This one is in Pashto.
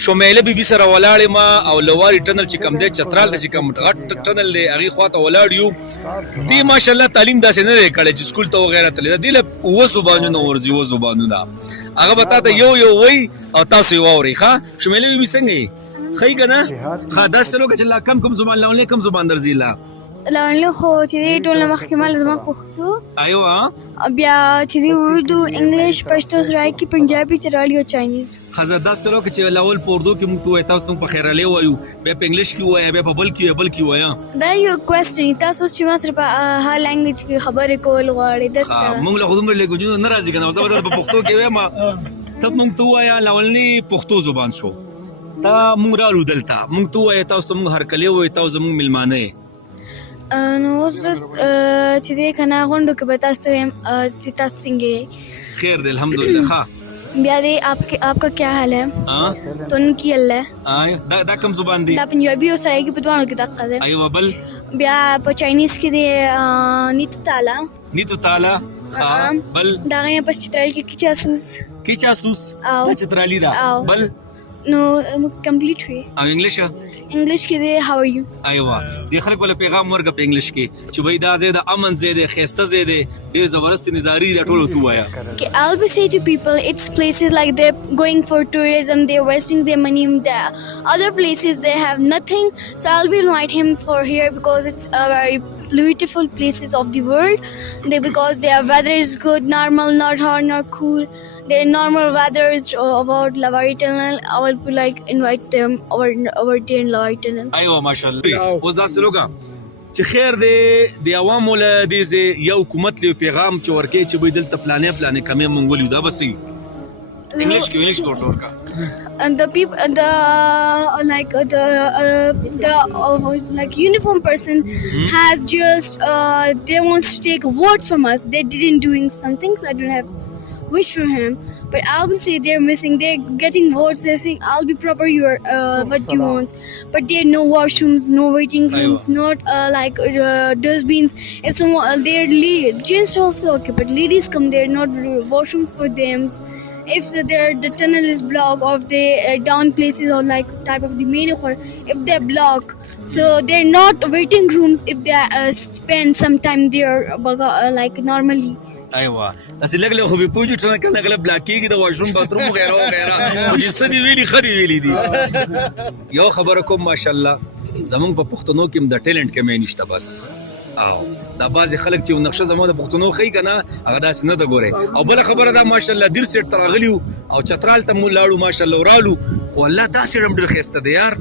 شمیله بیبي سره ولاړې ما او لواري ټنل چې کم دی چترال ته چې کم غټ ټنل دی هغې خواته ولاړ یو دې ماشاءالله تعلیم داسې نه دی کړی چې سکول ته وغیره تللی ده دې له اووه زبانونه ورځي اووه زبانونه هغه به تا ته یو وایي او تاسو یې واورئ ښه شمیله بیبي څنګه یې ښه یې که نه ښه داسې چلو که چې لا کم زبان لاونلی کم زبان درځي لا لاونلی خو چې دی ټول نه مخکې ما زما پښتو ایوه بیا چې دی اردو انګلیش پښتو سرایکي پنجابي چرالی او چاینیز ښځه داسې چلو که چې لاول په اردو کې موږ ته وایي تاسو په خیرالی وایو بیا په انګلیش کې ووایه بیا په بل کې وایه دا یو کوېسچن تاسو چې ما سره په هر لینګویج کې خبرې کول غواړئ داسې موږ له خو دومره لینګویجونه نه راځي که نه زه به په پښتو کې وایم ته موږ ته ووایه لاولني پښتو زبان شو تا موږ رالو دلته موږ ته ووایه تاسو ته موږ هرکلی وایو تاسو زموږ میلمانه یې نو اوس چې دی که نه غونډو کې به تاسو ته وایم چې تاسو څنګه یې خیر دی الحمدلله ښه بیا دی آپ کا کیا حال ہے تو ان کی اللہ ہے دا کم زبان دی دا پنجابي او سرایکي په دواړو کې دقه ده ایوه بل بیا په چاینیز کې دی نیتو تالا نیتو تالا ښه بل د هغې نه پس چترال کې کیچاسوس کیچاسوس دا چترالي ده بل نو کمپلیټ وي او انګلیش انګلیش کې دی هاو یو ایوه دې خلک ول پیغام ورکړه په انګلیش کې چې وای دا ځای د امن ځای دی ښایسته ځای دی ډېر زبردست نظاري دی ټول ورته ووایه Okay, I'll be saying to people, it's places like they're going for tourism, they're wasting their money. The other places they have nothing, so I'll be invite him for here because it's a very beautiful places of the world. Because their weather is good, normal, not hot, not cool. Their normal weather is about Lavari Tunnel. I will be like invite them over there in Lavari Tunnel. ایوه ماشاءالله اوس داسې لوګه چې خیر دی د عوامو له دې ځای یو حکومت له پیغام چې ورکوي چې بوی دلته پلانې کمې موږ ولیو دا به څه وي انګلیش کې ورته ورکړه And the people, like uniform person has just they wants to take votes from us. They didn't doing something, so I don't have wish for him. But I'll be say they're missing. They're getting votes. They're saying I'll be proper your what you want. But there are no washrooms, no waiting rooms, not like dustbins. If someone they're gents also okay, but ladies come there, not washrooms for them. If the tunnel is blocked or if they down places or like type of the main or if they're blocked, so they're not waiting rooms if they spend some time there like normally. ایوه داسې لږ لږ خو به پوه چې کله کله بلاک کېږي د واشروم باتروم وغیره وغیره خو چې څه دي ویلي ښه دي ویلي دي یو خبره کوم ماشاءالله زمونږ په پښتنو کې هم د ټیلنټ کمی نشته بس او دا بعضې خلک چې نقشه زموږ د پښتنو ښیي که نه هغه داسې نه ده ګورئ او بله خبره دا ماشاءالله دیر سیټ ته راغلي او چترال ته مو لاړو ماشاءالله ورالو خو الله داسې ډېر ښایسته دی یار